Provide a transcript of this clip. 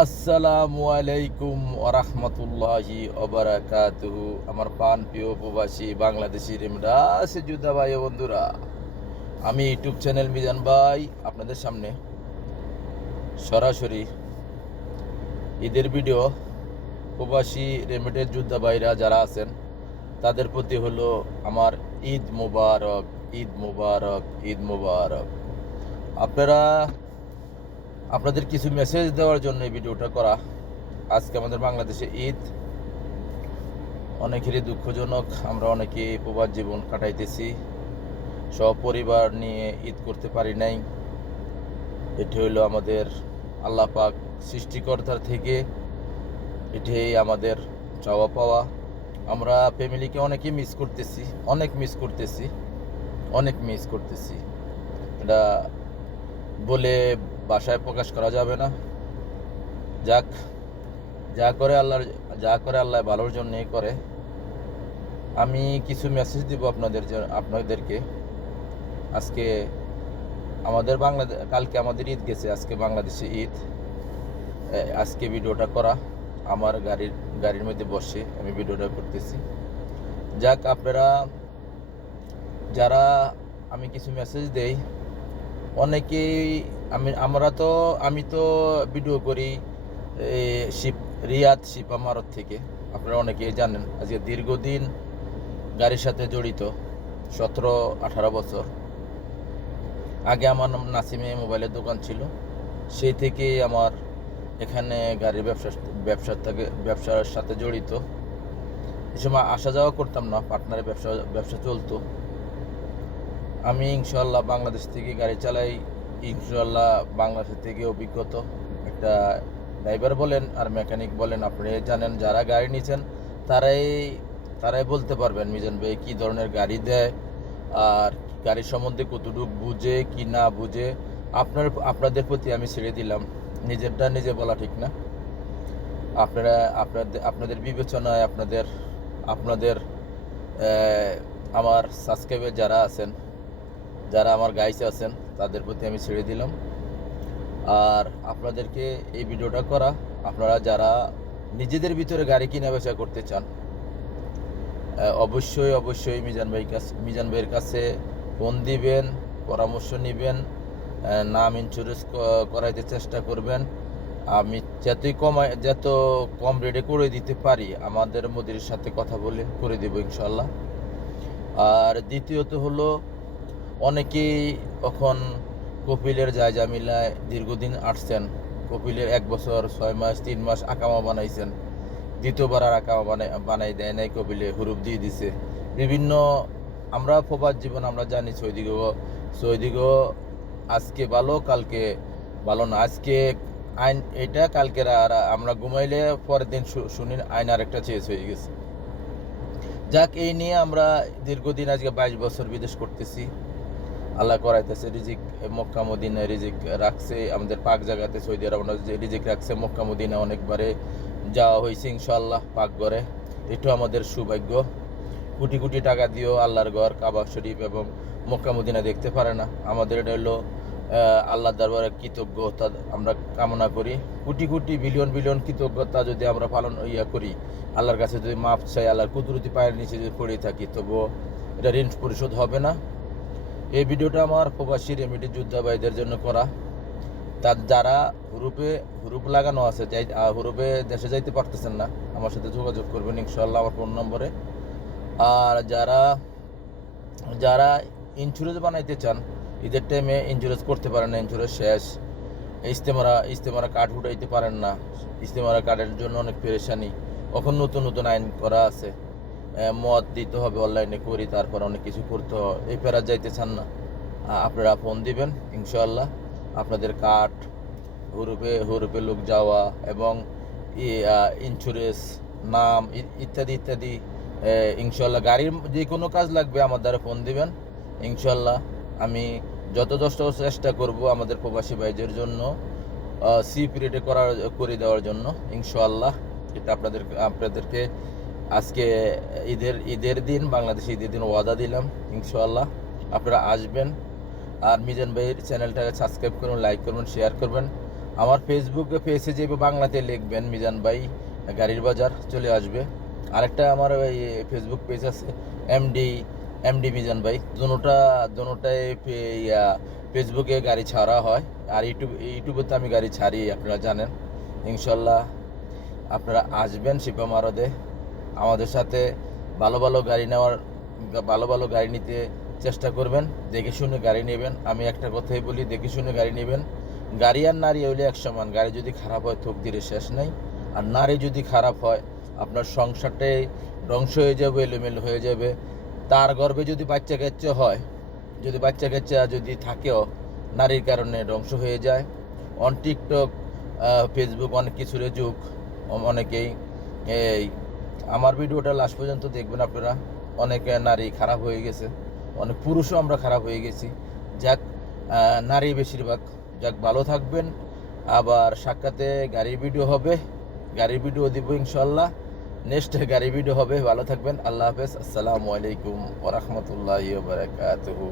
আসসালামু আলাইকুম ওরহমতুল্লাহি ওবারাকাতুহু। আমার প্রাণ প্রিয় প্রবাসী বাংলাদেশি রেমডাস যোদ্ধা ভাই ও বন্ধুরা, আমি ইউটিউব চ্যানেল মিজান ভাই আপনাদের সামনে সরাসরি ঈদের ভিডিও। প্রবাসী রেমিটের যোদ্ধা ভাইরা যারা আছেন তাদের প্রতি হলো আমার ঈদ মুবারক, ঈদ মুবারক, ঈদ মুবারক। আপনাদের কিছু মেসেজ দেওয়ার জন্য এই ভিডিওটা করা। আজকে আমাদের বাংলাদেশে ঈদ অনেকেরই দুঃখজনক। আমরা অনেকে প্রবাস জীবন কাটাইতেছি, সব পরিবার নিয়ে ঈদ করতে পারি নাই। এটি হইল আমাদের আল্লাহ পাক সৃষ্টিকর্তার থেকে, এটাই আমাদের চাওয়া পাওয়া। আমরা ফ্যামিলিকে অনেকেই মিস করতেছি, অনেক মিস করতেছি, অনেক মিস করতেছি। এটা বলে ভাষায় প্রকাশ করা যাবে না। যাক, যা করে আল্লাহ ভালোর জন্যই করে। আমি কিছু মেসেজ দিব আপনাদেরকে। আজকে কালকে আমাদের ঈদ গেছে, আজকে বাংলাদেশে ঈদ। আজকে ভিডিওটা করা আমার গাড়ির মধ্যে বসে আমি ভিডিওটা করতেছি। যাক, আপনারা যারা, আমি কিছু মেসেজ দেই অনেকেই, আমি তো ভিডিও করি রিয়াদ শিপা মারত থেকে। আপনারা অনেকেই জানেন। আজকে দীর্ঘদিন গাড়ির সাথে জড়িত, 17-18 বছর আগে আমার নাসিমে মোবাইলের দোকান ছিল। সেই থেকেই আমার এখানে গাড়ির ব্যবসার সাথে জড়িত। এই সময় আসা যাওয়া করতাম না, পার্টনারের ব্যবসা চলতো। আমি ইনশাল্লাহ বাংলাদেশ থেকে গাড়ি চালাই। ইনশাল্লাহ বাংলাদেশ থেকে অভিজ্ঞতা একটা ড্রাইভার বলেন আর মেকানিক বলেন, আপনি জানেন, যারা গাড়ি নিয়েছেন তারাই বলতে পারবেন মিজান ভাই কী ধরনের গাড়ি দেয় আর গাড়ির সম্বন্ধে কতটুকু বুঝে কি না বুঝে। আপনাদের প্রতি আমি ছেড়ে দিলাম, নিজেরটা নিজে বলা ঠিক না। আপনাদের বিবেচনায় আপনাদের আমার সাবস্ক্রাইবার যারা আছেন, যারা আমার গাইছে আছেন, তাদের প্রতি আমি ছেড়ে দিলাম। আর আপনাদেরকে এই ভিডিওটা করা, আপনারা যারা নিজেদের ভিতরে গাড়ি কিনা বেচা করতে চান, অবশ্যই মিজান ভাইয়ের কাছে ফোন দিবেন, পরামর্শ নেবেন, নাম ইন্স্যুরেন্স করাইতে চেষ্টা করবেন। আমি যত কম রেটে করে দিতে পারি আমাদের মোদির সাথে কথা বলে করে দেব ইনশাল্লাহ। আর দ্বিতীয়ত হলো, অনেকেই এখন কপিলের জামিলায় দীর্ঘদিন আসছেন। কপিলের 1 বছর 6 মাস 3 মাস আকামা বানাইছেন, দ্বিতীয়বার আর আকামা বানাই দেয় নাই, কপিলে হুরুপ দিয়ে দিছে বিভিন্ন। আমরা প্রবাস জীবন আমরা জানি, সৌদিগো আজকে ভালো কালকে ভালো না। আজকে আইন এটা, কালকের আর আমরা ঘুমাইলে পরের দিন শুনি আইন আরেকটা চেঞ্জ হয়ে গেছে। যাক, এই নিয়ে আমরা দীর্ঘদিন আজকে 22 বছর বিদেশ করতেছি। আল্লাহ করাইতেছে রিজিক, মক্কা মদিনায় রিজিক রাখছে। আমাদের পাক জায়গাতে সৌদি আরব যে রিজিক রাখছে, মক্কা মদিনা অনেকবারে যাওয়া হয়েছে ইনশাআল্লাহ। পাক ঘরে এটাও আমাদের সৌভাগ্য। কোটি কোটি টাকা দিয়েও আল্লাহর ঘর কাবা শরীফ এবং মক্কা মদিনা দেখতে পারে না। আমাদের এটা হলো আল্লাহর দরবারে কৃতজ্ঞতা আমরা কামনা করি। কোটি কোটি বিলিয়ন কৃতজ্ঞতা যদি আমরা পালন করি, আল্লাহর কাছে যদি মাপ চাই, আল্লাহর কুদরতি পায়ের নিচে যদি পড়ে থাকি, তবুও এটা ঋণ পরিশোধ হবে না। এই ভিডিওটা আমার প্রবাসী রেমিডি যোদ্ধা ভাইদের জন্য করা। যারা হুরুপ লাগানো আছে, হুরুপে দেশে যাইতে পারতেছেন না, আমার সাথে যোগাযোগ করবেন ইনশাল্লাহ আমার ফোন নম্বরে। আর যারা ইন্স্যুরেন্স বানাইতে চান, ঈদের টাইমে ইন্স্যুরেন্স করতে পারেন না, ইন্স্যুরেন্স শেষ, ইস্তেমারা কার্ড উঠাইতে পারেন না, ইস্তেমারা কার্ডের জন্য অনেক পেরেশানি। এখন নতুন আইন করা আছে, মত দিতে হবে অনলাইনে করি, তারপর অনেক কিছু করতে হয়। এই ফেরা যাইতে চান না, আপনারা ফোন দিবেন ইনশাল্লাহ। আপনাদের কার্ড, হুরুপে লোক যাওয়া এবং ইন্স্যুরেন্স, নাম ইত্যাদি ইনশাল্লাহ। গাড়ির যে কোনো কাজ লাগবে আমার দ্বারা ফোন দিবেন ইনশাল্লাহ। আমি যথেষ্ট চেষ্টা করব আমাদের প্রবাসী ভাইদের জন্য সিপ রেটে করে দেওয়ার জন্য ইনশাল্লাহ। এটা আপনাদেরকে আজকে ঈদের দিন, বাংলাদেশে ঈদের দিন ওয়াদা দিলাম ইনশাল্লাহ। আপনারা আসবেন। আর মিজান ভাইয়ের চ্যানেলটাকে সাবস্ক্রাইব করুন, লাইক করবেন, শেয়ার করবেন। আমার ফেসবুকে পেজে যে বাংলাতে লিখবেন মিজান ভাই গাড়ির বাজার চলে আসবে। আরেকটা আমার ওই ফেসবুক পেজ আছে এমডি এমডি মিজান ভাই, দুটোটাই ফেসবুকে গাড়ি ছাড়া হয়, আর ইউটিউবে তো আমি গাড়ি ছাড়ি, আপনারা জানেন। ইনশাল্লাহ আপনারা আসবেন শিপা মারদে আমাদের সাথে ভালো ভালো গাড়ি নেওয়ার, ভালো ভালো গাড়ি নিতে চেষ্টা করবেন, দেখে শুনে গাড়ি নেবেন। আমি একটা কথাই বলি, দেখে শুনে গাড়ি নেবেন। গাড়ি আর নারী হইলে এক সমান, গাড়ি যদি খারাপ হয় থোক দিয়ে শেষ নেই, আর নারী যদি খারাপ হয় আপনার সংসারটাই ধ্বংস হয়ে যাবে, এলোমেলো হয়ে যাবে। তার গর্ভে যদি বাচ্চা কাচ্চা হয়, যদি বাচ্চা কাচ্চা যদি থাকেও নারীর কারণে ধ্বংস হয়ে যায়। অন টিকটক ফেসবুক অনেক কিছুর যুগ, অনেকেই এই আমার ভিডিওটা লাস্ট পর্যন্ত দেখবেন আপনারা। অনেক নারী খারাপ হয়ে গেছে, অনেক পুরুষও আমরা খারাপ হয়ে গেছি। যাক, নারী বেশিরভাগ। যাক, ভালো থাকবেন। আবার সাক্ষাতে গাড়ির ভিডিও হবে, গাড়ির ভিডিও দিব ইনশাল্লাহ। নেক্সট গাড়ির ভিডিও হবে। ভালো থাকবেন। আল্লাহ হাফেজ। আসসালামু আলাইকুম ওয়া রাহমাতুল্লাহি ওয়া বারাকাতুহু।